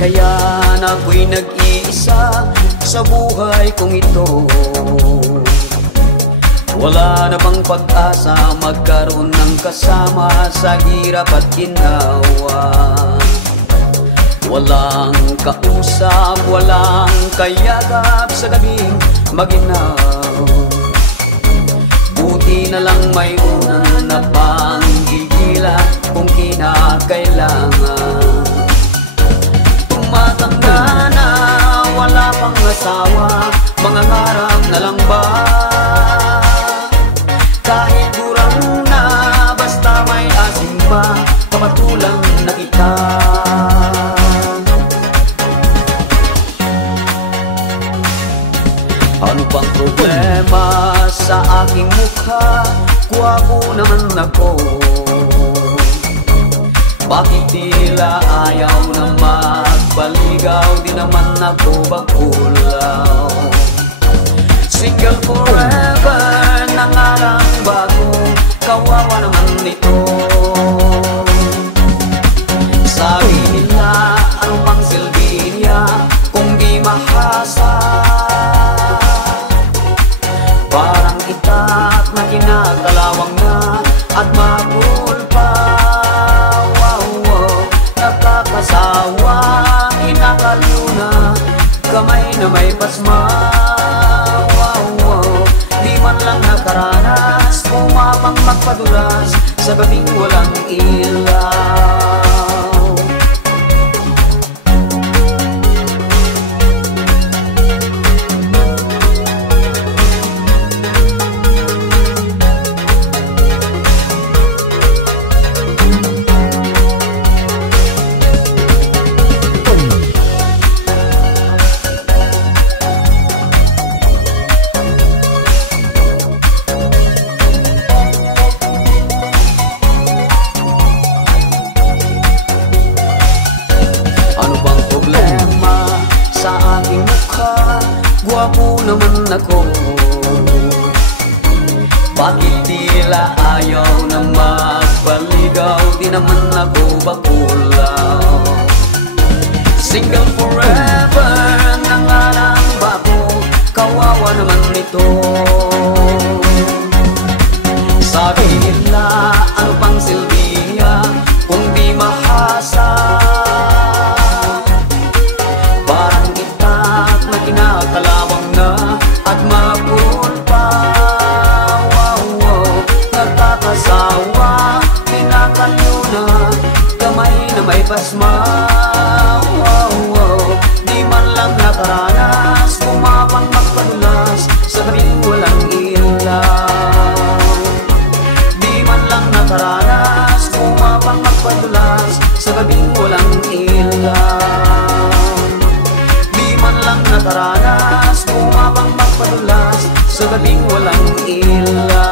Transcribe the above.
Kaya na ako'y nag-iisa sa buhay kong ito. Wala na bang pag-asa magkaroon ng kasama sa hirap at ginawa? Walang kausap, walang kayakap sa gabing maginaw. Buti na lang may unang napanggigilan kung kinakailangan. Tumatanda na, wala pang asawa, mga ngarap na lang ba? Kahit durang na, basta may asim pa, kapatulang na kita. Ano bang problema sa aking mukha? Gwapo naman ako. Bakit tila ayaw na magbaligaw? Di naman ako bakulaw. Single forever, nangarang bago, kawawa naman nito. Sabi nila, ano bang silbi niya kung di mahasa? Parang itak na kinakalawang na at mapulpa. Wow, wow, nakakasawa, inakaluna, kamay na may pasma. Wow, wow, di man lang nakaranas, umapang magpadulas sa gabing walang ilaw. Sa aking mukha, gwapo naman ako. Bakit tila ayaw na magbaligaw? Di naman ako bakulaw. Single forever, nangarang bago, kawawa naman nito. Sabi nila, ano pang silbi niya kung di mahasa? Kinakalawang na at mapulpa. Wow, wow, nagkakasawa, kinakaluna, kamay na may pasma. Wow, wow, di man lang nakaranas, kumapang magpadulas sa gabing walang ilaw. Di man lang nakaranas, kumapang magpadulas sa gabing walang ilaw. Nakaranas, kumapang magpadulas sa gabing walang ilaw.